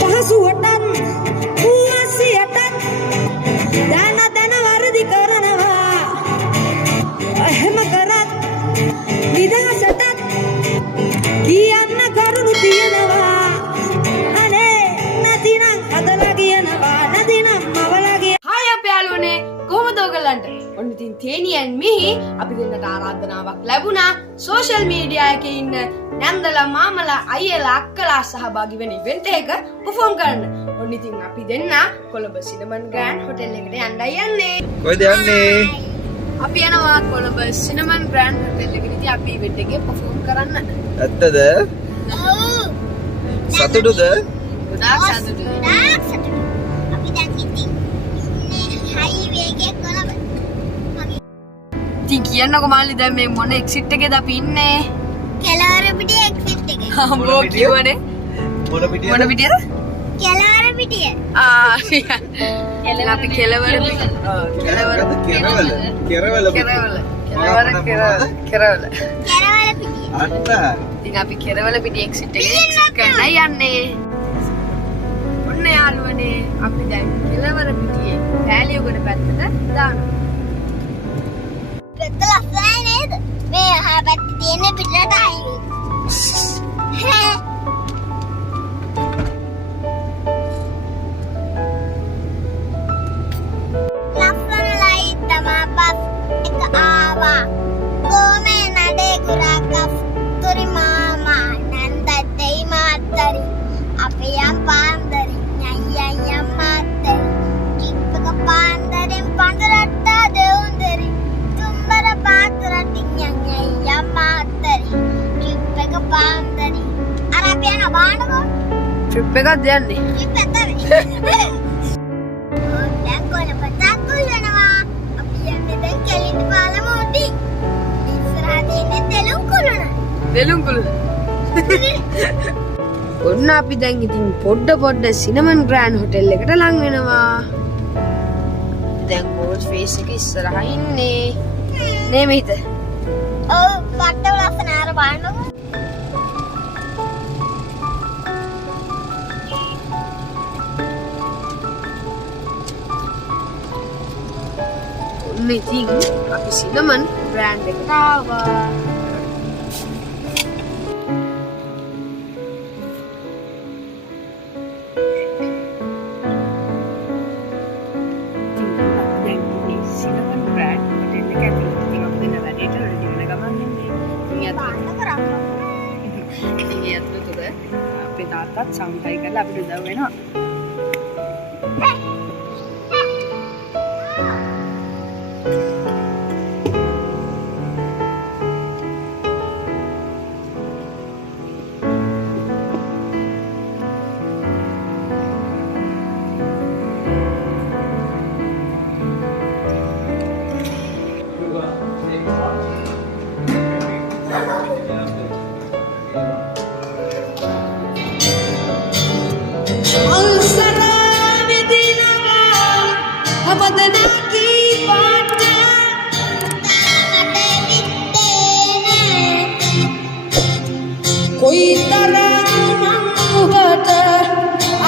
පහසුවටත් පුවසියටත් දැන දැන වරදි කරනවා එහෙම කරත් නිදහසටත් කියන්න කරුණු තියෙනවා අනේ නැතිනම් හදලා කියනවා නැතිනම් මවලා කිය හාය අපේ යාළුවනේ කොහොමද ඔයගලන්ට ඔන්න ඉතින් තේනියන් මෙහි අපි දෙන්නට ආරාධනාවක් ලැබුණා සෝෂල් මීඩියා එකේ ඉන්න නැන්දලා මාමලා අයියලා අක්කලා සහභාගී වෙන ඉවෙන්ට් එක පර්ෆෝම් කරන්න. ඔන්න ඉතින් අපි දෙන්න කොළඹ සිනමන් ග්‍රෑන්ඩ් හොටෙල් එකට යන්නයි යන්නේ. කොහෙද යන්නේ? අපි යනවා කොළඹ සිනමන් ග්‍රෑන්ඩ් හොටෙල් එකට ඉතින් අපි ඉවෙන්ට් එකේ පර්ෆෝම් කරන්න. ඇත්තද? සතුටුද? ගොඩාක් සතුටුයි. අපි දැන් ඉතින් හයිවේ එකේ කොළඹ. ඉතින් කියන්නකෝ මාළි දැන් මේ මොන එක්සිට් එකේද අපි ඉන්නේ? කෙළවර පිටිය එක්සිට් එකේ. අම්බෝ කියවනේ. මොන පිටියද? මොන පිටියද? කෙළවර පිටිය. අපි කෙළවර පිටිය. කෙරවල. කෙරවල. කෙළවර පිටිය. අන්න. ඉතින් අපි කෙරවල පිටිය එක්සිට් එකේ එක්සිට් කරන්න යන්නේ. ඔන්න යාළුවනේ අපි දැන් කෙළවර පිටියේ පෑලියගොඩ පැත්තට දානවා. පැත්ත ලස්සනයි නේද? මේ අහා පැත්තේ තියෙන පිටරට හයිවේ. ලස්සන ලයිට් තමා බස් එක ආවා. කොමේ නඩේ ගුරා කස්තුරි මාමා නන්දතේ මාතරි අපේ යම් පාන්දරි යම් මාතරි කිප්පක පාන්දරෙන් පඳරට්ට දෙවුන්දරි තුම්බර පාතරටින් යම් මාතරි කිප්පක පාන්දරි අර අපි යන බානකෝ ට්‍රිප් එකක් යන්නේ. කිප් ඇතවි දැන් කොළඹ තාත්තුල් වෙනවා අපි යන්නේ දැන් කෙලින්ද පාලම උඩි ඉස්සරහට ඉන්නේ තෙලුම් කුළුණ දෙලුම් කුළුණ. ඔන්න අපි දැන් ඉතින් පොඩ්ඩ සිනමන් ග්‍රෑන්ඩ් හොටෙල් එකට ලං වෙනවා. දැන් බෝඩ් ෆේස් එක ඉස්සරහා ඉන්නේ. නේ මෙහිත. ඔව් කට්ටව ලස්සන අර බලන්නකෝ ඔන්න ඉතින් අපි සිනමන් ග්‍රෑන්ඩ් එකට ආවා. අපේ තාත්තත් සම්පයි කරලා අපිට උදව් වෙනවා. कोई तरह मंगुहट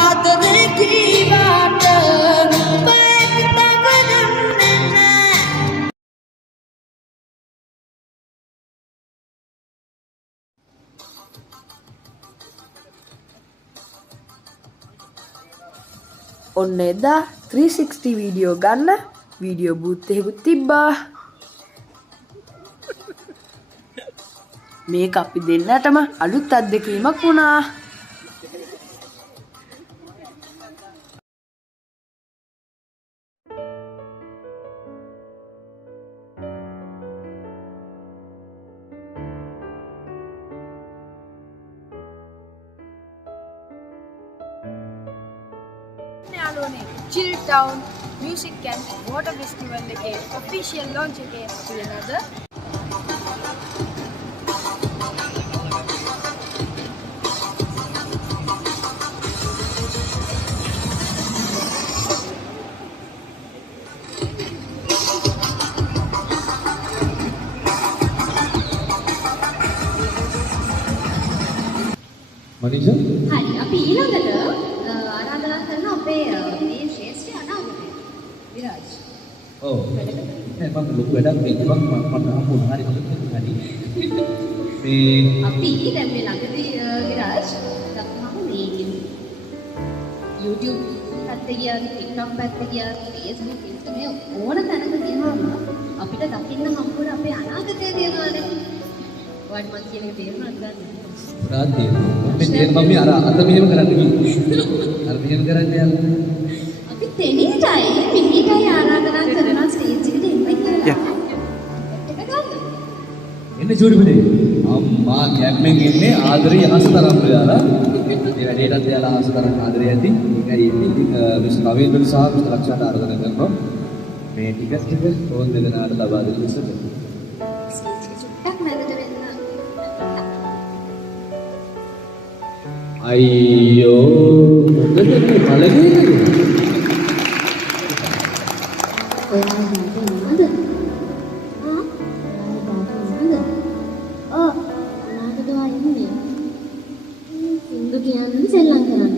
आदरे की बात बैठता बनना ඔන්න එදා 360 වීඩියෝ ගන්න වීඩියෝ බූත් එකකුත් තිබ්බා. මේක අපි දෙන්නටම අලුත් අත්දැකීමක් වුණා. Chill Town Music and Water Festival එකේ official launch එකේ අපි වෙනද Manisha? හරි අපි ඊළඟට විරාජ්. ඔව්. නෑ මම ලොකු වැඩක් වෙනවා මම හම්බුනා හරි හරි. මේ අපි දැන් මේ ළඟදී විරාජ් ගත්තාම මේ YouTube පැත්තේ ගියා, TikTok පැත්තේ ගියා, Facebook මේ ඕන තැනක ගියාම අපිට දකින්න හම්බුන අපේ අනාගතය තියෙනවානේ. ඔයාලට මම කියන එක තේරුණාද ගන්න? රාත්‍රියේ මම තේරෙන්නේ මම අර අත මෙහෙම කරන්න කිව්වේ. අර මෙහෙම කරන්න යනවා. අපි තෙනින්ටයි පිටිටයි ආරාධනා කරනවා ස්ටේජ් එකට එන්න කියලා. ඒක ගන්න. එන්න චූටිපුතේ. අම්මා කැම්පෙන් ඉන්නේ ආදරේ යහස තරම් වෙලා. මේ වැඩේටත් එයාලා ආස තරම් ආදරේ ඇති. ඒකයි ඉන්නේ. ඉතින් මිස් කවේන්ද්‍ර සහ මිස් ලක්ෂාට ආරාධනා කරනවා. මේ ටිකට් ඕන් දෙදෙනාට ලබා දෙන්න ඉස්සෙල්ලා. ස්ටේජ් එක චුට්ටක් මැදට වෙන්න. අයියෝ මොකද මේ බලන්නේ? ඔයාලා නේද? ආ? ඔයාලා නේද? ඔව්. ඔයාලට ඔයා ඉන්නේ. සින්දු කියන්නේ සෙල්ලම් කරන්නේ.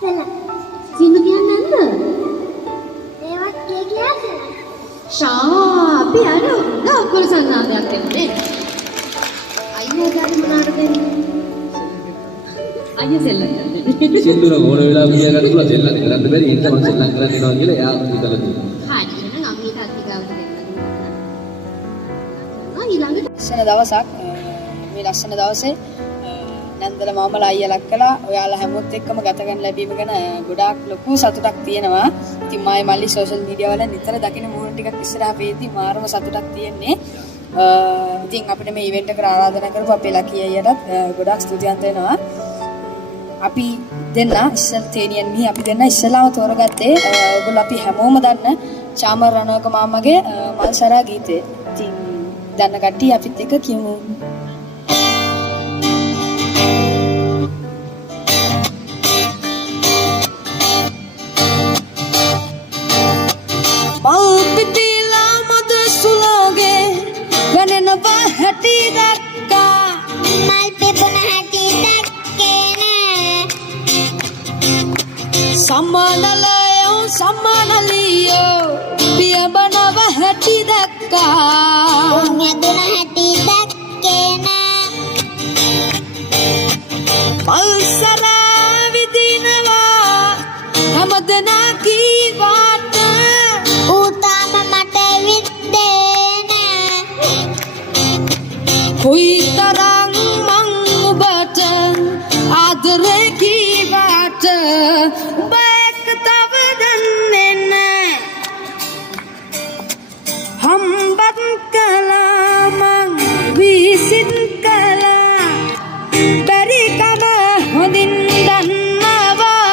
සෙල්ලම්. සින්දු කියන්නේ නැද්ද? ඒවත් කියන්නේ. අපි අර ගාකුල සංනාදයක් එක්කනේ. අයියා ගානේ මොනවාද දෙන්නේ? අයියා සෙල්ලම් කරන්නේ. සින්දුර ඕන වෙලාවක ගියා ගන්න පුළුවන් සෙල්ලම් කරන්න බැරි ඉන්න මම සෙල්ලම් කරන්න යනවා කියලා එයා හිතලා තියෙනවා. හරි එහෙනම් අම්මීට අත්තිගාවට දෙන්න. ඊළඟට ලස්සන දවසක් මේ ලස්සන දවසේ නැන්දල මාමලා අයියලා කළා ඔයාලා හැමෝත් එක්කම ගත ගන්න ලැබීම ගැන ගොඩාක් ලොකු සතුටක් තියෙනවා. ඉතින් මායි මල්ලි සෝෂල් මීඩියා වල නිතර දකින්න මොහොන ටිකක් ඉස්සරහා වේදී මාරම සතුටක් තියෙන්නේ. ඉතින් අපිට මේ ඉවෙන්ට් එකට ආරාධනා කරපු අපේ ලකී අයියටත් ගොඩාක් ස්තුතිවන්ත වෙනවා. අපි දෙන්න ඉස්සල් තේනියන් මී අපි දෙන්න ඉස්සලාම තෝරගත්තේ ඔයගොල්ලෝ අපි හැමෝම දන්න චාමර් රණවක මාමගේ මල්සරා ගීතේ. ඉතින් දන්න කට්ටිය අපිත් එක්ක කියමු. මල් පිපිලා මද සුලෝගේ ගණනව හැටි දක්කා මල් පෙපුණ හැටි දැක්කේ නෑ. සම්මානලයෝ සම්මානලියෝ පියබනව හැටි දක්කා උන් යදුන හැටි දැක්කේ නෑ. මල්සරා විදිනවා හැමදෙනා කීවාට ඌ තාම මට විද්දේ නෑ. කොයිතරම් මං ඔබට ආදරේ කීවාට ඔබ එක්ක තව දන්නේ නෑ. හම්බත් කළා මං විසින් කළා බැරිකම හොඳින් දන්නවා.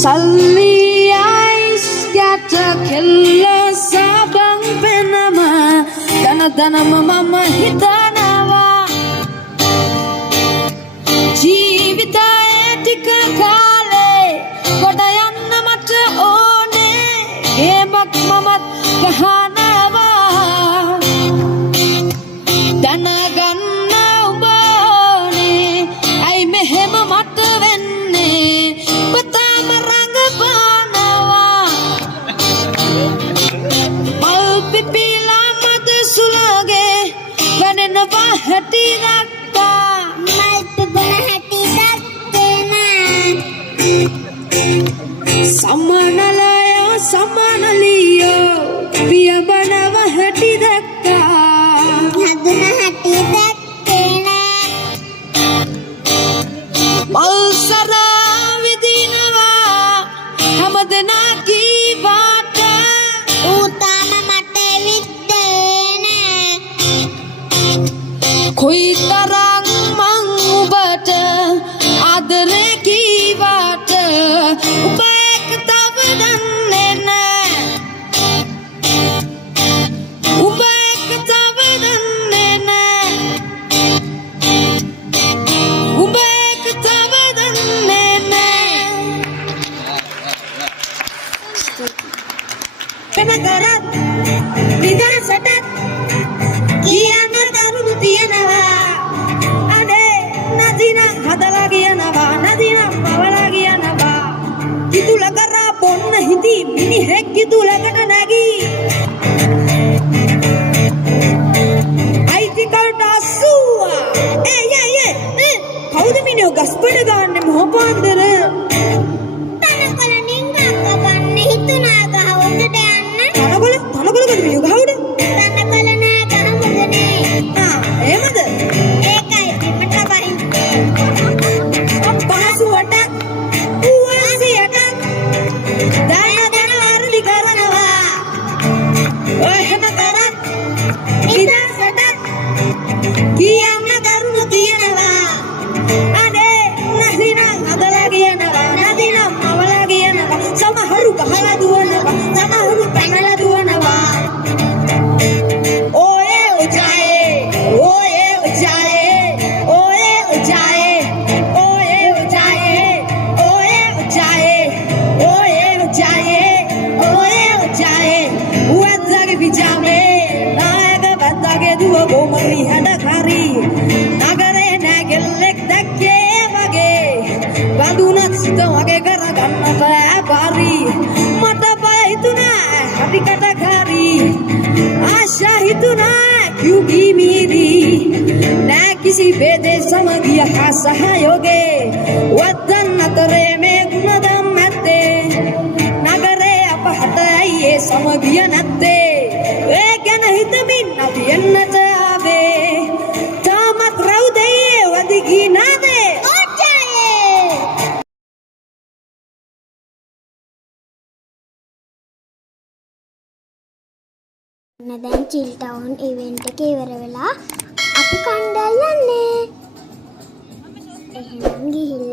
සල්ලි අයිස් ගැට කෙල්ල සබන් වෙනම දනදනම මම හිතනවා. ජීවිතයේ ටික කාලේ කොට යන්න මට ඕනේ. ගේමක් මමත් ගහනවා. දැනගන්න උඹ ඕනේ ඇයි මෙහෙම මට වෙන්නේ. ඔබ තාම රඟපානවා. මල් පිපිලා මද සුලෝගේ ගණනව හැටි දක්කා මල් පෙපුණ හැටි දැක්කේ නෑ. සම්මානලයෝ සම්මානලියෝ පියබනව හැටි දක්කා යදුන හැටි දැක්කේ නෑ. මල්සරා විදිනවා හැමදෙනා කීවාට ඌ තාම මට විද්දේ නෑ. කොයිතරම් මං ඔබට ආදරේ කීවාට ඔබ එක්ක තව දන්නේ නෑ. ඔබ එක්ක තව දන්නේ නෑ. ඔබ එක්ක තව දන්නේ නෑ. වෙන කරත් විදසට කියන්න දරුණු තියනවා. අනේ නදින හදලා කියනවා නදින පවලා කියනවා. හිති මිනිහෙක් කිතුලකට නැගී අයිතිකල්ට අස්සුවා කවුද මිනිහෝ ගස්පඩ ගන්න මොහොපාන්දර තනකොළ නිංගක් කපන්න හිතුනා ගහවුඩට යන්න. තනකොළ මිනිහෝ ගහවුද තනකොළ නෑ ගහමුදුනේ. එහෙමද ඒකයි බිමට බහින්නේ. පහසුවට උවසියට දයදන අරලි කරනවා එහෙම කරත් නිදසට කියන්න කරුණු තියෙනවා අනේ නැතිනම් අදලා කියනවා නැතිනම් අවලා කියනවා සමහරු ගහලා දුවනවා සමහරු පැනලා දුවනවා ओए उजाए ओए उजाए ओए उजाए ओए उजाए ओए उजाए ओए उजाए ओए उजाए उअद्दागे बिजामे नायक बद्दागे दुව ගෝමරි හැඩකාරි නගරේ නැගෙල්ලෙක් දැක්කේ වගේ බඳුනක් සිත වගේ කරගන්න බෑ පාරි මට බය හිතුණා හරි කටකාරි ආශා හිතුණා යුගී මීරි නෑ කිසි බෙදේ සමගිය හා සහයෝගේ වද්දන් අතරේ මේ ගුණදම් ඇත්තේ නගරේ අපහට ඇයි ඒ සමගිය නැත්තේ ඒ ගැන හිතමින් අපි එන්නට ආවේ තාමත් රවුදේ වදිගී නාදේ දැන් චිල් ටවුන් ඉවෙන්ට් එක ඉවර වෙලා අපි කණ්ඩායම් යන්නේ. එහෙනම් ගිහිල්ලා